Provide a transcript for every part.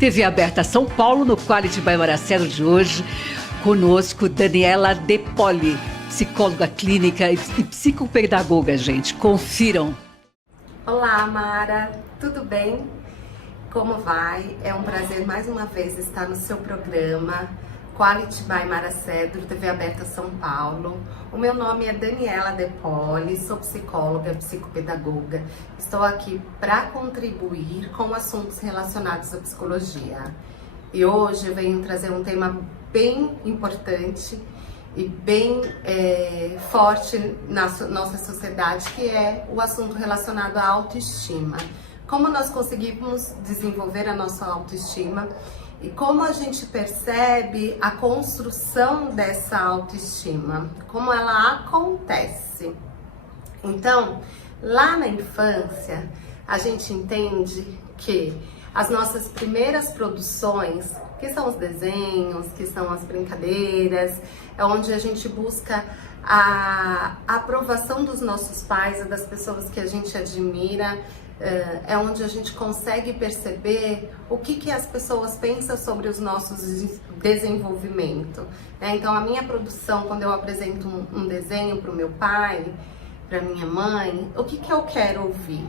TV aberta São Paulo, no Quality by Maracelo de hoje. Conosco, Daniela De Poli, psicóloga clínica e psicopedagoga, gente. Confiram. Olá, Mara. Tudo bem? Como vai? É um prazer mais uma vez estar no seu programa Quality by Maracelo, TV aberta São Paulo. O meu nome é Daniela De Poli, sou psicóloga, psicopedagoga. Estou aqui para contribuir com assuntos relacionados à psicologia. E hoje eu venho trazer um tema bem importante e bem forte na nossa sociedade, que é o assunto relacionado à autoestima. Como nós conseguimos desenvolver a nossa autoestima e como a gente percebe a construção dessa autoestima, como ela acontece. Então, lá na infância, a gente entende que as nossas primeiras produções, que são os desenhos, que são as brincadeiras, é onde a gente busca a aprovação dos nossos pais e das pessoas que a gente admira, é onde a gente consegue perceber o que as pessoas pensam sobre os nossos desenvolvimento. Então, a minha produção, quando eu apresento um desenho para o meu pai, para minha mãe, o que eu quero ouvir?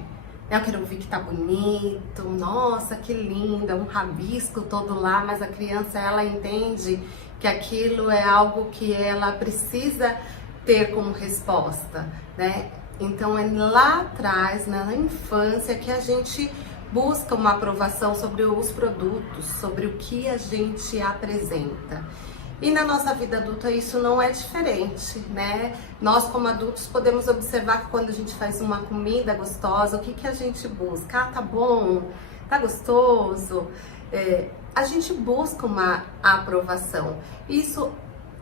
Eu quero ouvir que tá bonito, nossa, que linda, um rabisco todo lá, mas a criança, ela entende que aquilo é algo que ela precisa ter como resposta, né? Então é lá atrás, na infância, que a gente busca uma aprovação sobre os produtos, sobre o que a gente apresenta. E na nossa vida adulta isso não é diferente, né? Nós como adultos podemos observar que quando a gente faz uma comida gostosa, o que a gente busca? Ah, tá bom, tá gostoso. A gente busca uma aprovação. Isso,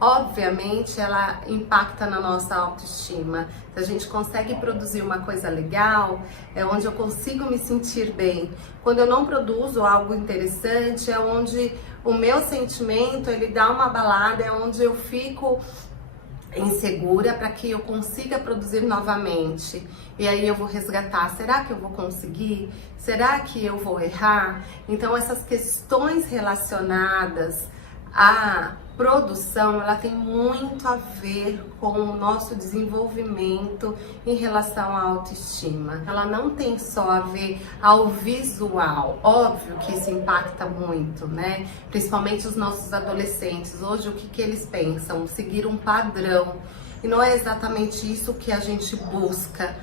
obviamente, ela impacta na nossa autoestima. Se a gente consegue produzir uma coisa legal, é onde eu consigo me sentir bem. Quando eu não produzo algo interessante, é onde o meu sentimento, ele dá uma abalada, é onde eu fico insegura para que eu consiga produzir novamente. E aí eu vou resgatar, será que eu vou conseguir? Será que eu vou errar? Então essas questões relacionadas à produção, ela tem muito a ver com o nosso desenvolvimento em relação à autoestima. Ela não tem só a ver ao visual, óbvio que isso impacta muito, né? Principalmente os nossos adolescentes. Hoje, o que eles pensam? Seguir um padrão. E não é exatamente isso que a gente busca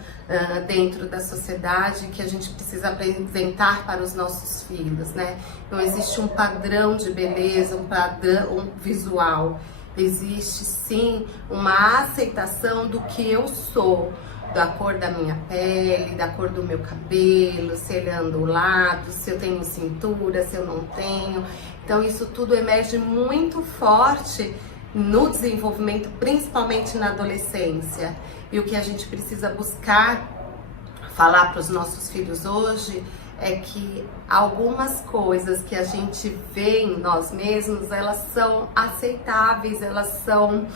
dentro da sociedade, que a gente precisa apresentar para os nossos filhos, né? Não existe um padrão de beleza, um padrão visual. Existe sim uma aceitação do que eu sou, da cor da minha pele, da cor do meu cabelo, se ele é ondulado, se eu tenho cintura, se eu não tenho. Então isso tudo emerge muito forte no desenvolvimento, principalmente na adolescência. E o que a gente precisa buscar falar para os nossos filhos hoje é que algumas coisas que a gente vê em nós mesmos, elas são aceitáveis, elas são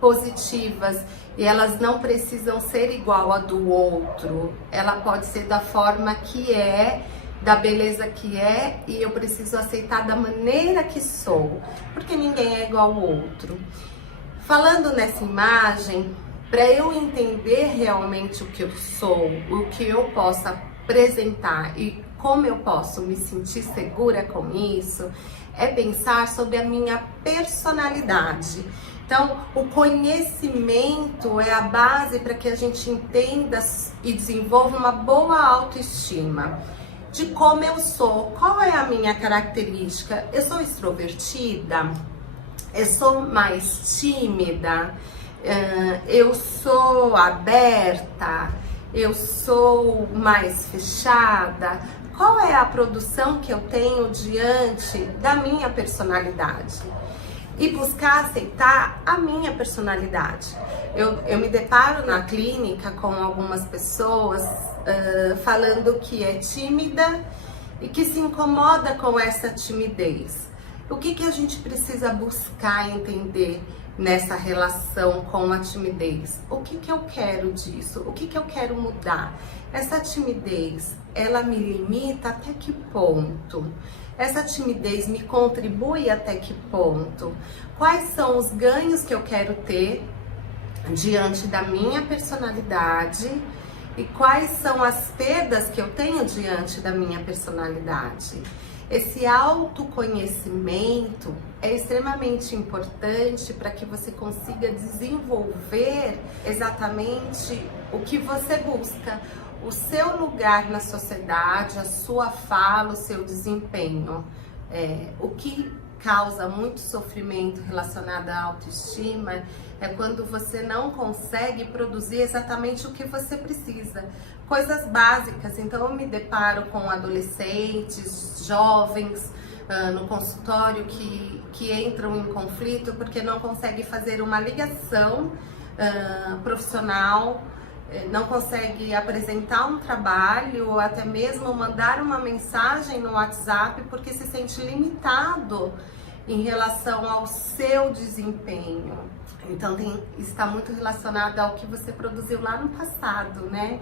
positivas e elas não precisam ser igual a do outro. Ela pode ser da forma que é, da beleza que é, e eu preciso aceitar da maneira que sou, porque ninguém é igual ao outro. Falando nessa imagem, para eu entender realmente o que eu sou, o que eu posso apresentar e como eu posso me sentir segura com isso, é pensar sobre a minha personalidade. Então, o conhecimento é a base para que a gente entenda e desenvolva uma boa autoestima. De como eu sou, qual é a minha característica? Eu sou extrovertida? Eu sou mais tímida? Eu sou aberta? Eu sou mais fechada? Qual é a produção que eu tenho diante da minha personalidade? E buscar aceitar a minha personalidade. Eu me deparo na clínica com algumas pessoas falando que é tímida e que se incomoda com essa timidez. O que a gente precisa buscar entender nessa relação com a timidez? O que eu quero disso? O que eu quero mudar? Essa timidez, ela me limita até que ponto? Essa timidez me contribui até que ponto? Quais são os ganhos que eu quero ter diante da minha personalidade? E quais são as perdas que eu tenho diante da minha personalidade? Esse autoconhecimento é extremamente importante para que você consiga desenvolver exatamente o que você busca, o seu lugar na sociedade, a sua fala, o seu desempenho. O que causa muito sofrimento relacionado à autoestima é quando você não consegue produzir exatamente o que você precisa. Coisas básicas. Então eu me deparo com adolescentes, jovens no consultório que entram em conflito porque não conseguem fazer uma ligação profissional, não consegue apresentar um trabalho ou até mesmo mandar uma mensagem no WhatsApp porque se sente limitado em relação ao seu desempenho. Então está muito relacionado ao que você produziu lá no passado, né?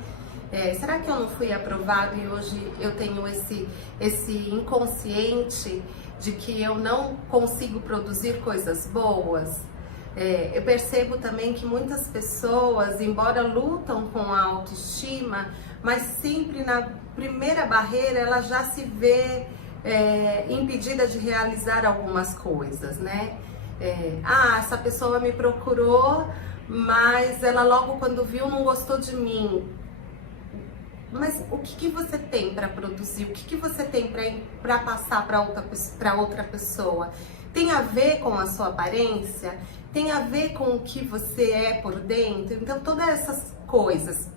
Será que eu não fui aprovado e hoje eu tenho esse inconsciente de que eu não consigo produzir coisas boas? Eu percebo também que muitas pessoas, embora lutam com a autoestima, mas sempre na primeira barreira ela já se vê impedida de realizar algumas coisas, né? Essa pessoa me procurou, mas ela logo quando viu não gostou de mim. Mas o que você tem para produzir? O que você tem para passar para outra pessoa? Tem a ver com a sua aparência? Tem a ver com o que você é por dentro? Então, todas essas coisas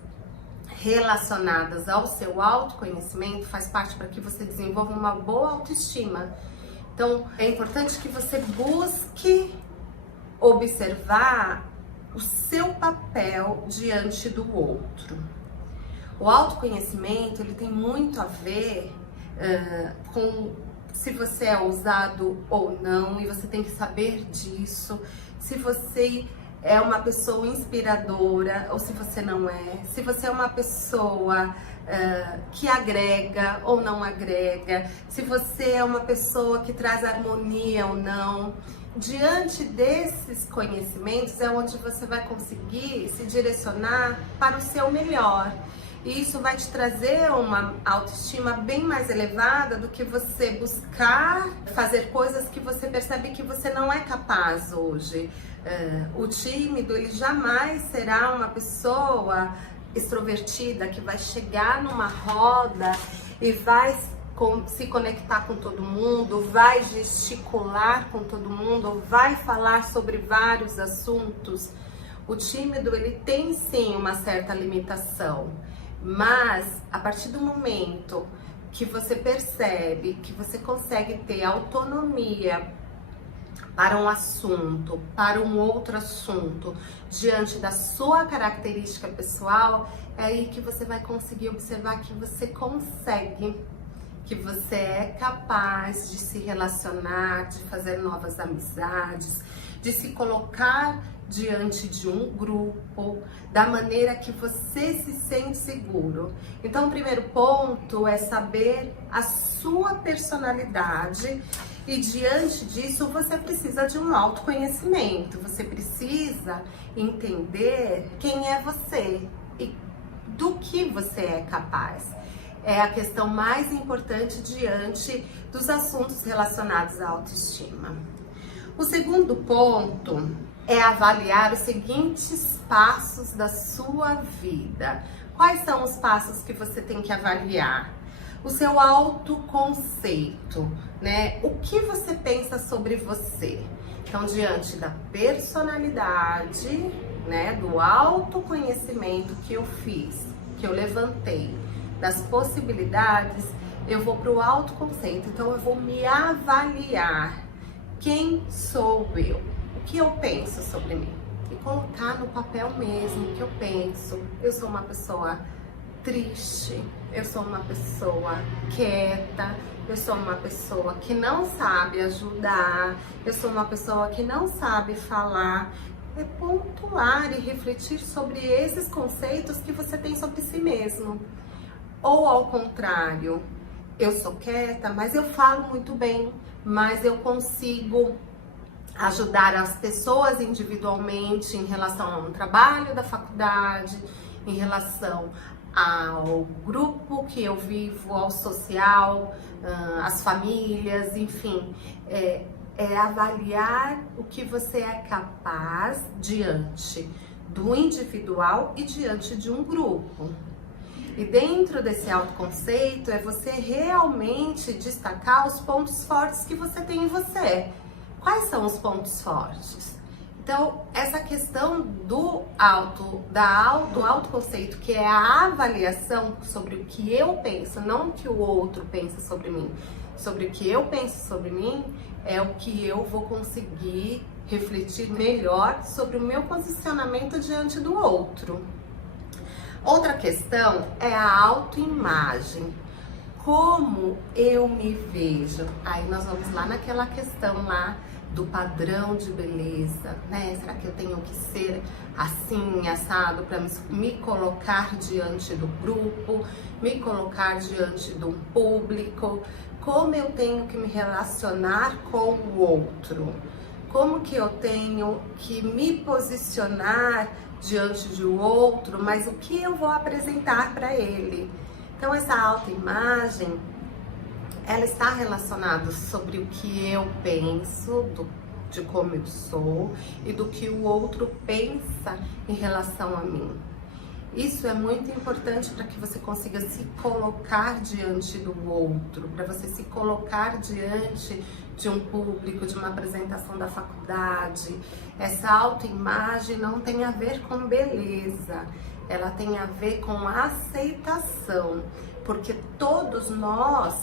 relacionadas ao seu autoconhecimento faz parte para que você desenvolva uma boa autoestima. Então, é importante que você busque observar o seu papel diante do outro. O autoconhecimento, ele tem muito a ver com se você é ousado ou não, e você tem que saber disso. Se você é uma pessoa inspiradora ou se você não é. Se você é uma pessoa que agrega ou não agrega. Se você é uma pessoa que traz harmonia ou não. Diante desses conhecimentos é onde você vai conseguir se direcionar para o seu melhor. E isso vai te trazer uma autoestima bem mais elevada do que você buscar fazer coisas que você percebe que você não é capaz hoje. O tímido, ele jamais será uma pessoa extrovertida que vai chegar numa roda e vai se conectar com todo mundo, vai gesticular com todo mundo, vai falar sobre vários assuntos. O tímido, ele tem sim uma certa limitação. Mas a partir do momento que você percebe que você consegue ter autonomia para um assunto, para um outro assunto, diante da sua característica pessoal, é aí que você vai conseguir observar que você consegue, que você é capaz de se relacionar, de fazer novas amizades, de se colocar diante de um grupo, da maneira que você se sente seguro. Então, o primeiro ponto é saber a sua personalidade e diante disso você precisa de um autoconhecimento, você precisa entender quem é você e do que você é capaz. É a questão mais importante diante dos assuntos relacionados à autoestima. O segundo ponto é avaliar os seguintes passos da sua vida. Quais são os passos que você tem que avaliar? O seu autoconceito, né? O que você pensa sobre você? Então, diante da personalidade, né, do autoconhecimento que eu fiz, que eu levantei, das possibilidades, eu vou para o autoconceito. Então, eu vou me avaliar. Quem sou eu? O que eu penso sobre mim? E colocar no papel mesmo o que eu penso. Eu sou uma pessoa triste, eu sou uma pessoa quieta, eu sou uma pessoa que não sabe ajudar, eu sou uma pessoa que não sabe falar. É pontuar e refletir sobre esses conceitos que você tem sobre si mesmo. Ou ao contrário, eu sou quieta, mas eu falo muito bem, mas eu consigo ajudar as pessoas individualmente em relação ao trabalho da faculdade, em relação ao grupo que eu vivo, ao social, às famílias, enfim. É avaliar o que você é capaz diante do individual e diante de um grupo. E dentro desse autoconceito é você realmente destacar os pontos fortes que você tem em você. Quais são os pontos fortes? Então, essa questão do autoconceito, que é a avaliação sobre o que eu penso, não o que o outro pensa sobre mim, sobre o que eu penso sobre mim, é o que eu vou conseguir refletir melhor sobre o meu posicionamento diante do outro. Outra questão é a autoimagem. Como eu me vejo? Aí nós vamos lá naquela questão lá do padrão de beleza, né? Será que eu tenho que ser assim, assado, para me colocar diante do grupo, me colocar diante de um público? Como eu tenho que me relacionar com o outro? Como que eu tenho que me posicionar diante de um outro, mas o que eu vou apresentar para ele? Então, essa autoimagem, ela está relacionada sobre o que eu penso, de como eu sou e do que o outro pensa em relação a mim. Isso é muito importante para que você consiga se colocar diante do outro, para você se colocar diante de um público, de uma apresentação da faculdade. Essa autoimagem não tem a ver com beleza, ela tem a ver com aceitação, porque todos nós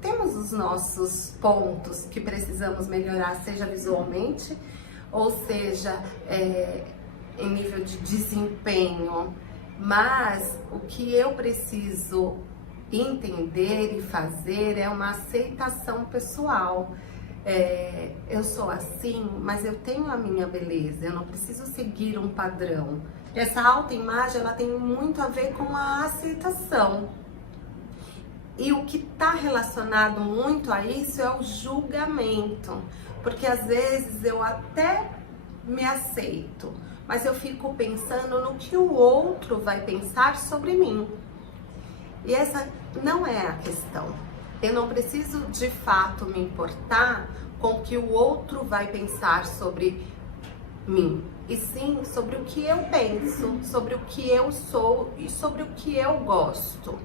temos os nossos pontos que precisamos melhorar, seja visualmente, ou seja, em nível de desempenho. Mas o que eu preciso entender e fazer é uma aceitação pessoal. Eu sou assim, mas eu tenho a minha beleza, eu não preciso seguir um padrão. Essa autoimagem, ela tem muito a ver com a aceitação. E o que está relacionado muito a isso é o julgamento, porque às vezes eu até me aceito, mas eu fico pensando no que o outro vai pensar sobre mim. E essa não é a questão. Eu não preciso de fato me importar com o que o outro vai pensar sobre mim, e sim sobre o que eu penso, sobre o que eu sou e sobre o que eu gosto.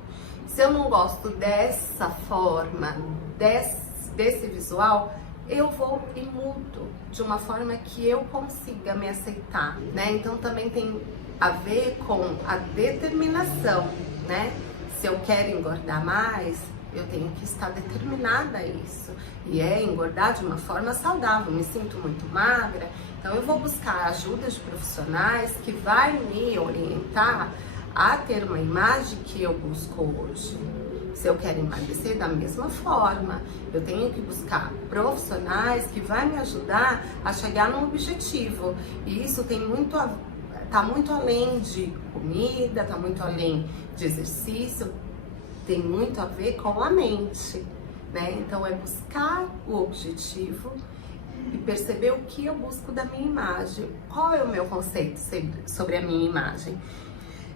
Se eu não gosto dessa forma, desse visual, eu vou e mudo de uma forma que eu consiga me aceitar, né? Então também tem a ver com a determinação, né? Se eu quero engordar mais, eu tenho que estar determinada a isso. E engordar de uma forma saudável. Me sinto muito magra, então eu vou buscar ajuda de profissionais que vai me orientar a ter uma imagem que eu busco hoje. Se eu quero emagrecer da mesma forma, eu tenho que buscar profissionais que vai me ajudar a chegar num objetivo. E isso tem tá muito além de comida, tá muito além de exercício, tem muito a ver com a mente, né? Então é buscar o objetivo e perceber o que eu busco da minha imagem. Qual é o meu conceito sobre a minha imagem?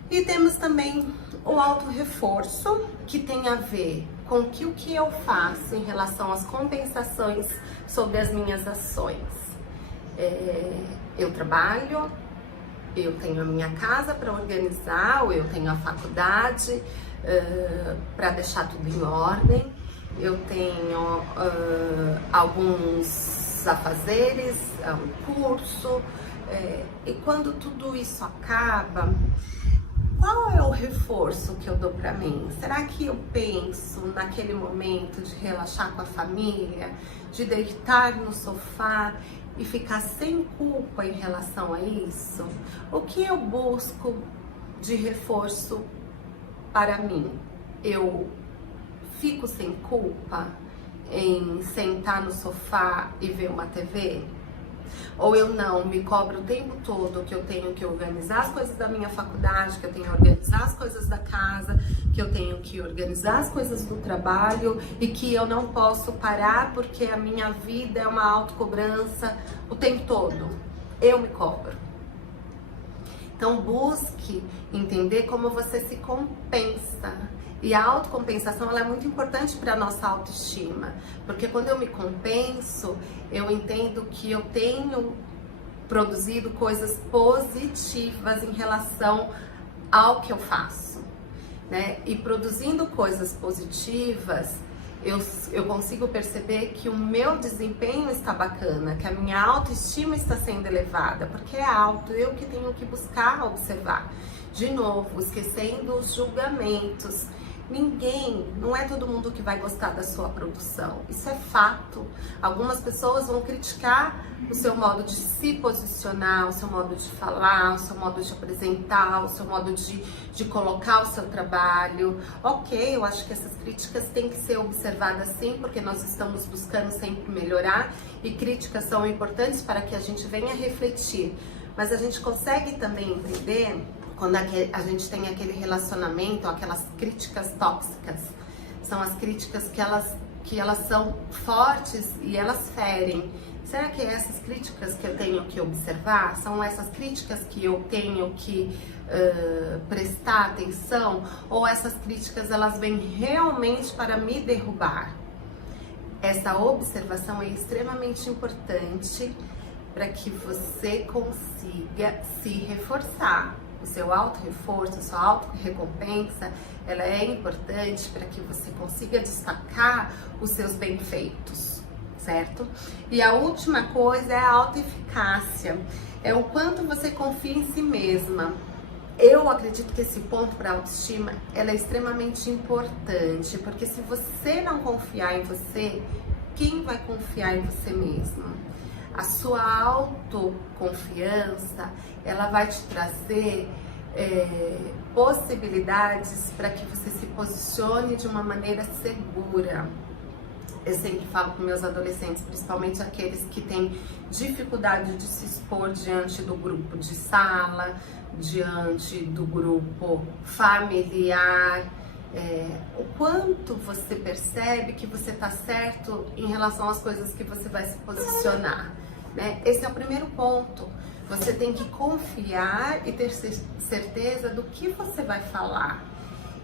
E temos também o autorreforço, que tem a ver com o que eu faço em relação às compensações sobre as minhas ações. Eu trabalho, eu tenho a minha casa para organizar, ou eu tenho a faculdade para deixar tudo em ordem, eu tenho alguns afazeres, um curso, e quando tudo isso acaba, qual é o reforço que eu dou para mim? Será que eu penso naquele momento de relaxar com a família, de deitar no sofá e ficar sem culpa em relação a isso? O que eu busco de reforço para mim? Eu fico sem culpa em sentar no sofá e ver uma TV? Ou eu não me cobro o tempo todo que eu tenho que organizar as coisas da minha faculdade, que eu tenho que organizar as coisas da casa, que eu tenho que organizar as coisas do trabalho e que eu não posso parar porque a minha vida é uma autocobrança o tempo todo. Eu me cobro. Então busque entender como você se compensa. E a autocompensação ela é muito importante para a nossa autoestima, porque quando eu me compenso, eu entendo que eu tenho produzido coisas positivas em relação ao que eu faço, né? E produzindo coisas positivas, eu consigo perceber que o meu desempenho está bacana, que a minha autoestima está sendo elevada, porque é alto, eu que tenho que buscar observar. De novo, esquecendo os julgamentos. Não é todo mundo que vai gostar da sua produção, isso é fato. Algumas pessoas vão criticar o seu modo de se posicionar, o seu modo de falar, o seu modo de apresentar, o seu modo de colocar o seu trabalho. Ok, eu acho que essas críticas têm que ser observadas sim, porque nós estamos buscando sempre melhorar e críticas são importantes para que a gente venha refletir. Mas a gente consegue também entender quando a gente tem aquele relacionamento, aquelas críticas tóxicas. São as críticas que elas são fortes e elas ferem. Será que é essas críticas que eu tenho que observar? São essas críticas que eu tenho que prestar atenção? Ou essas críticas elas vêm realmente para me derrubar? Essa observação é extremamente importante para que você consiga se reforçar. O seu auto-reforço, a sua auto-recompensa, ela é importante para que você consiga destacar os seus bem-feitos, certo? E a última coisa é a autoeficácia, é o quanto você confia em si mesma. Eu acredito que esse ponto para a autoestima, ela é extremamente importante, porque se você não confiar em você, quem vai confiar em você mesmo? A sua autoconfiança, ela vai te trazer possibilidades para que você se posicione de uma maneira segura. Eu sempre falo com meus adolescentes, principalmente aqueles que têm dificuldade de se expor diante do grupo de sala, diante do grupo familiar. O quanto você percebe que você está certo em relação às coisas que você vai se posicionar, né? Esse é o primeiro ponto. Você tem que confiar e ter certeza do que você vai falar.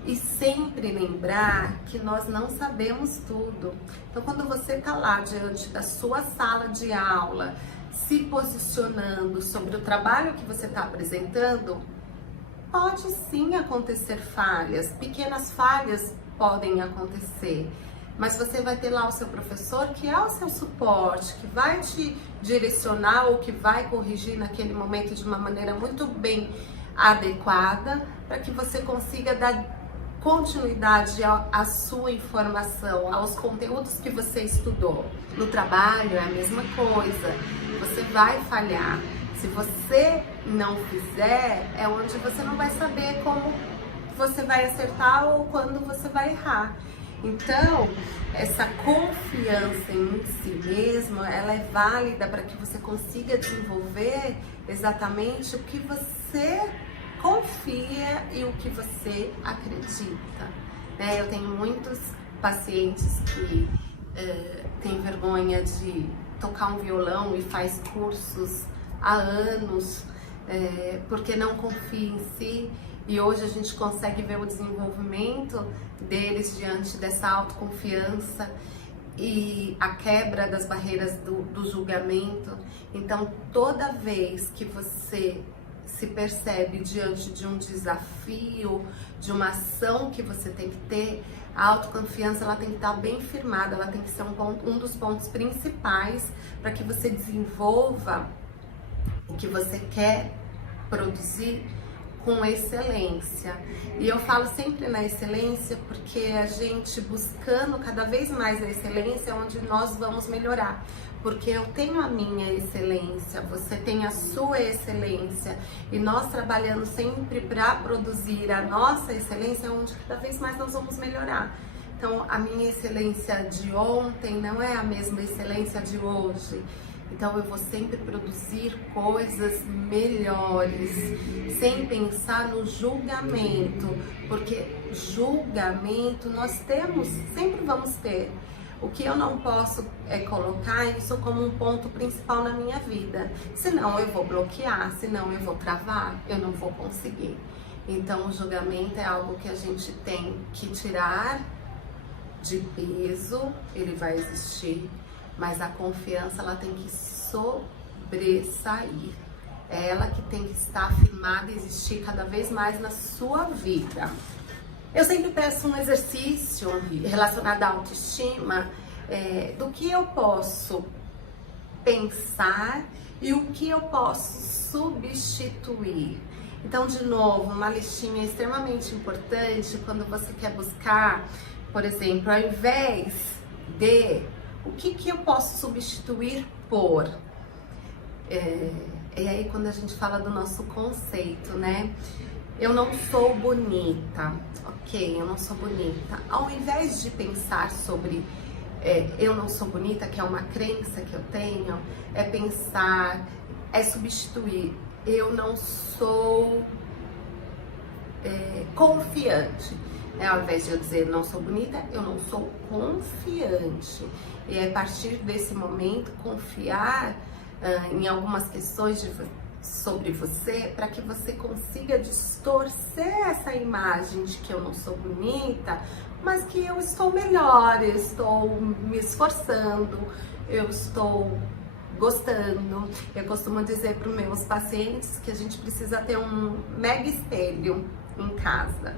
E sempre lembrar que nós não sabemos tudo. Então, quando você está lá diante da sua sala de aula, se posicionando sobre o trabalho que você está apresentando, pode sim acontecer falhas, pequenas falhas podem acontecer, mas você vai ter lá o seu professor que é o seu suporte, que vai te direcionar ou que vai corrigir naquele momento de uma maneira muito bem adequada, para que você consiga dar continuidade à sua informação, aos conteúdos que você estudou. No trabalho é a mesma coisa, você vai falhar. Se você não fizer, é onde você não vai saber como você vai acertar ou quando você vai errar. Então, essa confiança em si mesmo, ela é válida para que você consiga desenvolver exatamente o que você confia e o que você acredita, né? Eu tenho muitos pacientes que têm vergonha de tocar um violão e faz cursos há anos, porque não confia em si, e hoje a gente consegue ver o desenvolvimento deles diante dessa autoconfiança e a quebra das barreiras do julgamento. Então, toda vez que você se percebe diante de um desafio, de uma ação que você tem que ter, a autoconfiança ela tem que estar bem firmada, ela tem que ser um dos pontos principais para que você desenvolva o que você quer produzir com excelência. E eu falo sempre na excelência porque a gente buscando cada vez mais a excelência é onde nós vamos melhorar. Porque eu tenho a minha excelência, você tem a sua excelência, e nós trabalhando sempre para produzir a nossa excelência é onde cada vez mais nós vamos melhorar. Então, a minha excelência de ontem não é a mesma excelência de hoje. Então eu vou sempre produzir coisas melhores, sem pensar no julgamento, porque julgamento nós sempre vamos ter. O que eu não posso é colocar isso como um ponto principal na minha vida. Senão eu vou bloquear, senão eu vou travar, eu não vou conseguir. Então o julgamento é algo que a gente tem que tirar de peso, ele vai existir, mas a confiança ela tem que sobressair. É ela que tem que estar firmada e existir cada vez mais na sua vida. Eu sempre peço um exercício relacionado à autoestima, do que eu posso pensar e o que eu posso substituir. Então, de novo, uma listinha extremamente importante quando você quer buscar, por exemplo, ao invés de o que eu posso substituir por. E aí quando a gente fala do nosso conceito, né? Eu não sou bonita, ok, eu não sou bonita. Ao invés de pensar sobre eu não sou bonita, que é uma crença que eu tenho, é pensar, é substituir. Eu não sou confiante. Ao invés de eu dizer não sou bonita, eu não sou confiante. E a partir desse momento, confiar em algumas questões sobre você, para que você consiga distorcer essa imagem de que eu não sou bonita, mas que eu estou melhor, eu estou me esforçando, eu estou gostando. Eu costumo dizer para os meus pacientes que a gente precisa ter um mega espelho em casa.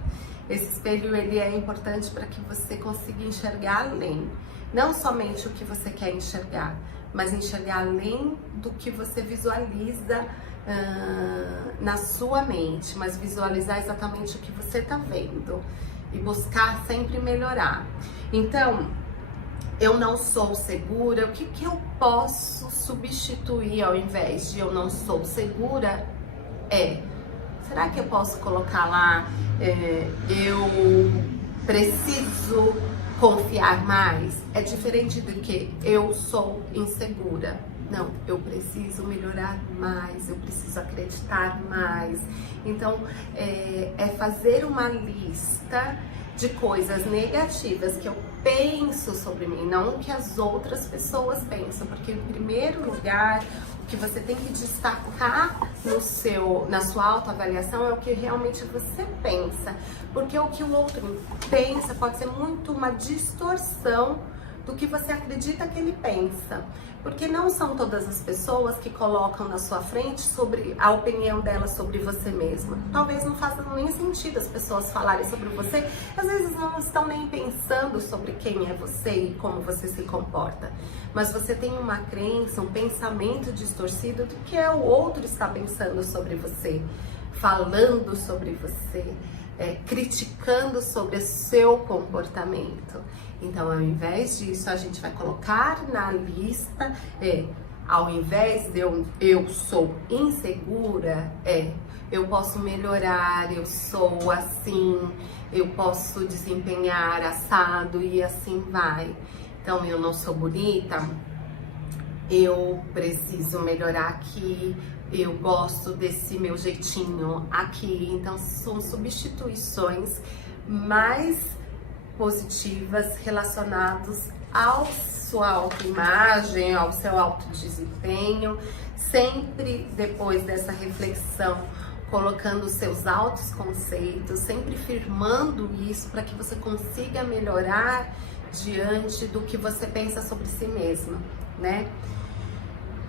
Esse espelho ele é importante para que você consiga enxergar além, não somente o que você quer enxergar, mas enxergar além do que você visualiza na sua mente, mas visualizar exatamente o que você está vendo e buscar sempre melhorar. Então, eu não sou segura, o que eu posso substituir ao invés de eu não sou segura será que eu posso colocar lá, eu preciso confiar mais? É diferente do que eu sou insegura. Não, eu preciso melhorar mais, eu preciso acreditar mais. Então, é fazer uma lista de coisas negativas que eu penso sobre mim, não o que as outras pessoas pensam, porque em primeiro lugar, o que você tem que destacar na sua autoavaliação é o que realmente você pensa, porque o que o outro pensa pode ser muito uma distorção do que você acredita que ele pensa, porque não são todas as pessoas que colocam na sua frente sobre a opinião delas sobre você mesma. Talvez não faça nem sentido as pessoas falarem sobre você, às vezes não estão nem pensando sobre quem é você e como você se comporta, mas você tem uma crença, um pensamento distorcido do que o outro está pensando sobre você, falando sobre você, criticando sobre o seu comportamento. Então, ao invés disso, a gente vai colocar na lista, ao invés de eu sou insegura, eu posso melhorar, eu sou assim, eu posso desempenhar assado e assim vai. Então, eu não sou bonita, eu preciso melhorar aqui, eu gosto desse meu jeitinho aqui. Então, são substituições mais positivas relacionadas à sua autoimagem, ao seu autodesempenho, sempre depois dessa reflexão, colocando os seus altos conceitos, sempre firmando isso para que você consiga melhorar diante do que você pensa sobre si mesma, né?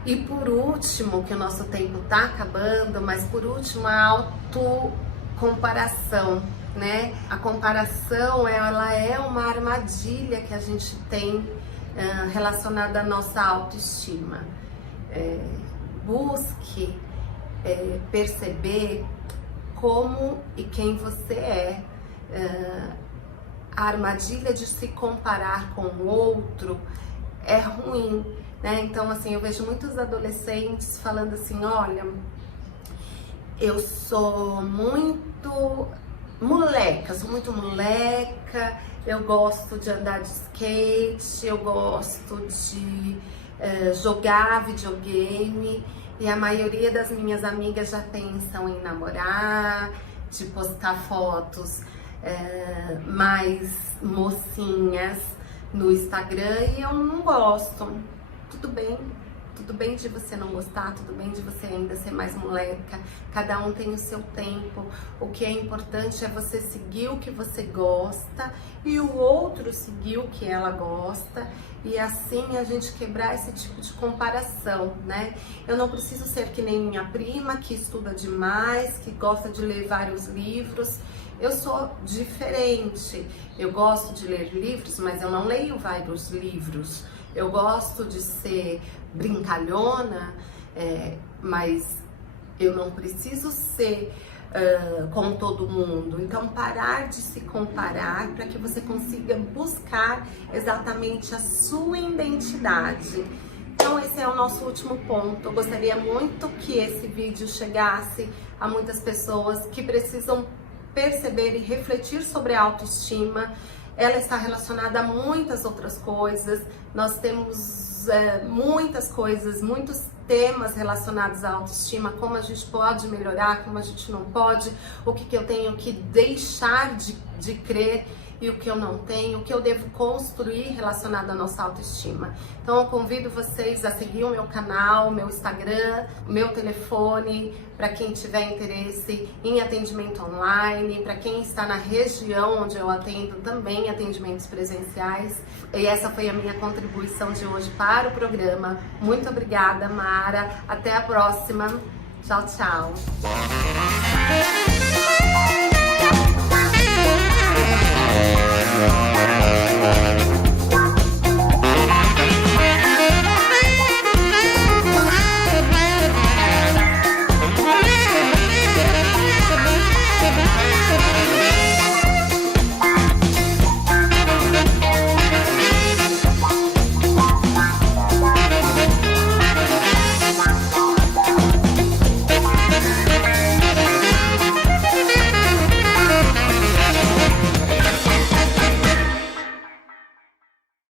E por último, que o nosso tempo tá acabando, mas por último, a autocomparação, né? A comparação, ela é uma armadilha que a gente tem relacionada à nossa autoestima. Busque perceber como e quem você é. A armadilha de se comparar com o outro é ruim, né? Então, assim, eu vejo muitos adolescentes falando assim, olha, eu sou muito moleca, eu gosto de andar de skate, eu gosto de jogar videogame, e a maioria das minhas amigas já pensam em namorar, de postar fotos mais mocinhas no Instagram, e eu não gosto. Tudo bem de você não gostar, tudo bem de você ainda ser mais moleca, cada um tem o seu tempo. O que é importante é você seguir o que você gosta e o outro seguir o que ela gosta, e assim a gente quebrar esse tipo de comparação, né? Eu não preciso ser que nem minha prima, que estuda demais, que gosta de ler vários livros. Eu sou diferente, eu gosto de ler livros, mas eu não leio vários livros. Eu gosto de ser brincalhona, mas eu não preciso ser como todo mundo. Então, parar de se comparar para que você consiga buscar exatamente a sua identidade. Então, esse é o nosso último ponto. Eu gostaria muito que esse vídeo chegasse a muitas pessoas que precisam perceber e refletir sobre a autoestima. Ela está relacionada a muitas outras coisas. Nós temos muitas coisas, muitos temas relacionados à autoestima, como a gente pode melhorar, como a gente não pode, o que eu tenho que deixar de crer e o que eu não tenho, o que eu devo construir relacionado à nossa autoestima. Então eu convido vocês a seguir o meu canal, meu Instagram, meu telefone, para quem tiver interesse em atendimento online, para quem está na região onde eu atendo também atendimentos presenciais. E essa foi a minha contribuição de hoje para o programa. Muito obrigada, Mara. Até a próxima. Tchau, tchau. Yeah.